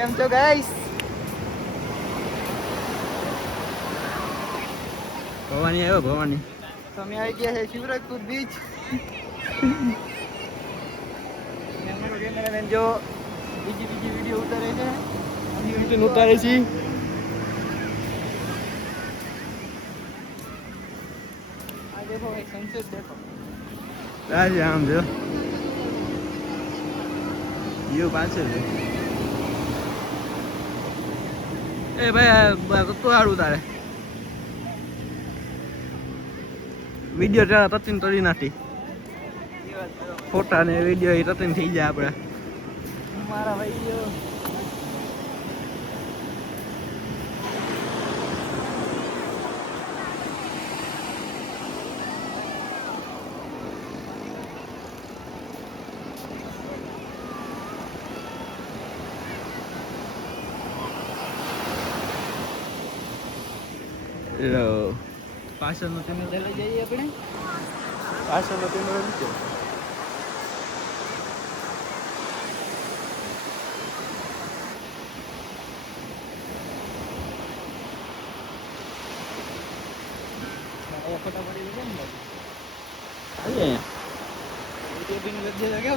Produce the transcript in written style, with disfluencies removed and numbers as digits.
કેમ છો ગાઈસ? ભવાની આવ્યો ભવાની. તમે આવી ગયા છે શિવરાજપુર બીચ. અમારો કેમેરામેન જો બીજી વિડીયો ઉતારે છે. કન્ટેન્ટ ઉતારે છે. આ દેખો ભાઈ સનસેટ દેખો. રાજ આમ જો વ્યૂ પાછળ છે. એ ભાઈ તો સારું તારે વિડીયો તતીન તળી નાખી. ફોટા ને વિડીયો એ તતીન થઈ જાય આપણે. મારા ભાઈઓ પાછળનો કેમેરો લઈ જઈએ આપણે. પાછળનો કેમેરો નીચે. ફોટા પડી ગયા ને અહીંયા વિડીયો બી લઈ જઈએ.